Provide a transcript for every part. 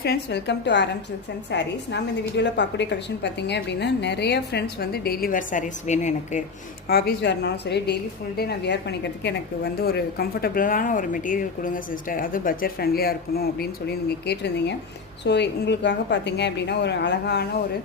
Friends, welcome to RM Silks and Sarees. நாம் இந்த வீடியோல பார்க்கக்கூடிய கலெக்ஷன் பாத்தீங்க அப்படினா நிறைய फ्रेंड्स வந்து டெய்லி வேர் sarees வேணும் எனக்கு. ஆபீஸ் வேர்னாலும் சரி டெய்லி ஃபுல் டே நான் வியர் பண்ணிக்கிறதுக்கு எனக்கு வந்து ஒரு கம்ஃபர்ட்டபிளான ஒரு மெட்டீரியல் கொடுங்க சிஸ்டர். அது பட்ஜெட் ஃப்ரெண்ட்லியா இருக்கணும் அப்படினு சொல்லி நீங்க கேட்டிருந்தீங்க. சோ உங்களுக்காக பாத்தீங்க அப்படினா ஒரு அழகான ஒரு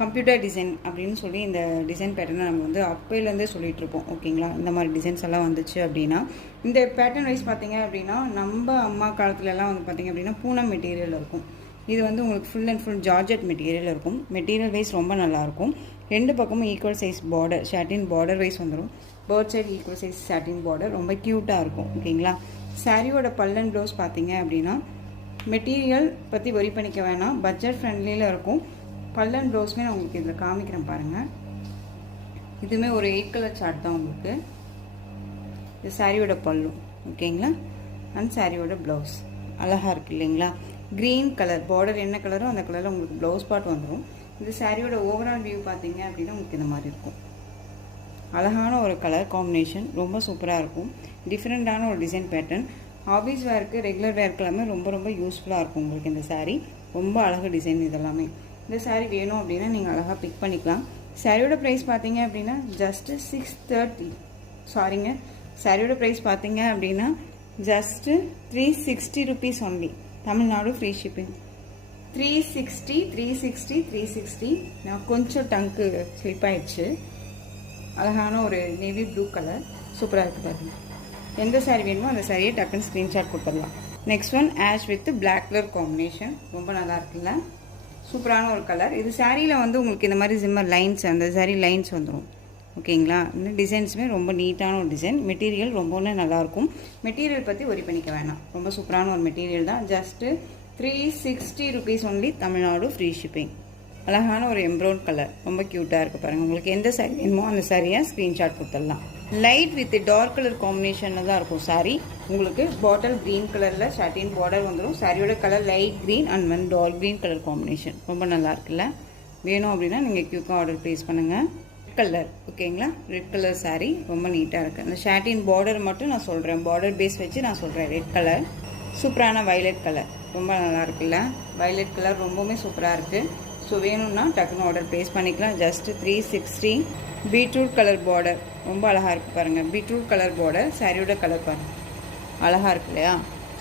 கம்ப்யூட்டர் டிசைன் அப்படின்னு சொல்லி இந்த டிசைன் பேட்டர்னை நம்ம வந்து அப்பையிலேருந்தே சொல்லிட்டு இருப்போம். ஓகேங்களா, இந்த மாதிரி டிசைன்ஸ் எல்லாம் வந்துச்சு அப்படின்னா இந்த பேட்டர்ன் வைஸ் பார்த்தீங்க அப்படின்னா நம்ம அம்மா காலத்துலலாம் வந்து பார்த்தீங்க அப்படின்னா பூனம் மெட்டீரியல் இருக்கும். இது வந்து உங்களுக்கு full and full georgette material இருக்கும். மெட்டீரியல் வைஸ் ரொம்ப நல்லாயிருக்கும். ரெண்டு பக்கமும் equal size border, satin border wise வந்துடும். பேர்ட் side equal size satin border ரொம்ப க்யூட்டாக இருக்கும். ஓகேங்களா, சாரியோட பல்லன் ப்ளவுஸ் பார்த்தீங்க அப்படின்னா மெட்டீரியல் பற்றி ஒரி பண்ணிக்க வேணாம், பட்ஜெட் ஃப்ரெண்ட்லியில் இருக்கும். பல்லன் ப்ளவுஸுமே நான் உங்களுக்கு இதில் காமிக்கிறேன் பாருங்கள். இதுவுமே ஒரு 8 கலர் சார்ட் தான் உங்களுக்கு. இது சாரியோட பல்லு. ஓகேங்களா, அண்ட் சாரியோட ப்ளவுஸ் அழகாக இருக்குது இல்லைங்களா. க்ரீன் கலர் பார்டர் என்ன கலரோ அந்த கலரில் உங்களுக்கு ப்ளவுஸ் பார்ட் வந்துடும். இந்த சாரியோட ஓவரால் வியூ பார்த்தீங்க அப்படின்னா உங்களுக்கு இந்த மாதிரி இருக்கும். அழகான ஒரு கலர் காம்பினேஷன், ரொம்ப சூப்பராக இருக்கும். டிஃப்ரெண்ட்டான ஒரு டிசைன் பேட்டர்ன். ஆஃபீஸ் வேருக்கு ரெகுலர் வேருக்கு எல்லாமே ரொம்ப ரொம்ப யூஸ்ஃபுல்லாக இருக்கும் உங்களுக்கு இந்த சாரீ. ரொம்ப அழகாக டிசைன் இதெல்லாமே. இந்த சாரீ வேணும் அப்படின்னா நீங்கள் அழகாக பிக் பண்ணிக்கலாம். சாரியோட ப்ரைஸ் பார்த்தீங்க அப்படின்னா ஜஸ்ட்டு 630. சாரிங்க, சாரியோட ப்ரைஸ் பார்த்தீங்க அப்படின்னா just 360 rupees only. Tamil Nadu free shipping. 360. நான் கொஞ்சம் டங்க்கு ஸ்லிப் ஆயிடுச்சு. அழகான ஒரு நேவி ப்ளூ கலர் சூப்பராக இருக்குது பாருங்க. எந்த சாரீ வேணுமோ அந்த சாரியை டக்குன்னு ஸ்க்ரீன்ஷாட் கொடுத்துடலாம். Next one ash with black colour combination, ரொம்ப நல்லா இருக்குல்ல, சூப்பரான ஒரு கலர். இது சாரியில் வந்து உங்களுக்கு இந்த மாதிரி ஜிம்மர் லைன்ஸ், அந்த சாரீ லைன்ஸ் வந்துடும். ஓகேங்களா, இந்த டிசைன்ஸுமே ரொம்ப நீட்டான ஒரு டிசைன். மெட்டீரியல் ரொம்பவே நல்லாயிருக்கும். மெட்டீரியல் பற்றி ஒரி பண்ணிக்க வேணாம், ரொம்ப சூப்பரான ஒரு மெட்டீரியல் தான். Just 360 rupees only. Tamil Nadu free shipping. அழகான ஒரு எம்ப்ரௌன் கலர், ரொம்ப க்யூட்டாக இருக்குது பாருங்கள். உங்களுக்கு எந்த சாரீ வேணுமோ அந்த சாரியை ஸ்க்ரீன்ஷாட் கொடுத்துடலாம். லைட் வித் டார்க் கலர் காம்பினேஷனில் தான் இருக்கும் சாரீ. உங்களுக்கு பாட்டில் க்ரீன் கலரில் ஷாட்டின் பார்டர் வந்துடும். சாரியோட கலர் லைட் க்ரீன் அண்ட் வந்து டார்க் க்ரீன் கலர் காம்பினேஷன் ரொம்ப நல்லா இருக்குல்ல. வேணும் அப்படின்னா நீங்கள் க்யூக்காக ஆர்டர் ப்ளேஸ் பண்ணுங்கள். Red colour. ஓகேங்களா, ரெட் கலர் சாரீ ரொம்ப நீட்டாக இருக்குது. அந்த ஷாட்டின் பார்டர் மட்டும் நான் சொல்கிறேன், பார்டர் பேஸ் வச்சு நான் சொல்கிறேன். ரெட் கலர் சூப்பரான வயலட் கலர் ரொம்ப நல்லா இருக்குல்ல. வயலட் கலர் ரொம்பவுமே சூப்பராக இருக்குது. ஸோ வேணும்னா டக்குன்னு ஆர்டர் ப்ளேஸ் பண்ணிக்கலாம். ஜஸ்ட்டு 360. பீட்ரூட் கலர் பார்டர் ரொம்ப அழகாக இருக்குது பாருங்கள். பீட்ரூட் கலர் பார்டர் சாரியோட கலர் பாருங்கள், அழகாக இருக்கு இல்லையா.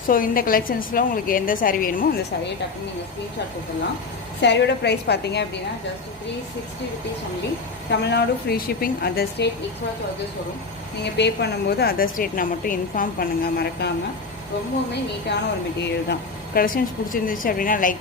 ஸோ இந்த கலெக்ஷன்ஸில் உங்களுக்கு எந்த சாரீ வேணுமோ அந்த சாரியை டக்குன்னு நீங்கள் ஸ்க்ரீன்ஷாட் கொடுத்துடலாம். சாரியோட ப்ரைஸ் பார்த்தீங்க அப்படின்னா just 360 rupees only. Tamil Nadu free shipping. Other state extra charges வரும். நீங்கள் பே பண்ணும்போது அதர் ஸ்டேட் நான் மட்டும் இன்ஃபார்ம் பண்ணுங்கள் மறக்காமல். ரொம்பவுமே நீட்டான ஒரு மெட்டீரியல் தான். கலெக்ஷன்ஸ் பிடிச்சிருந்துச்சு அப்படின்னா லைக்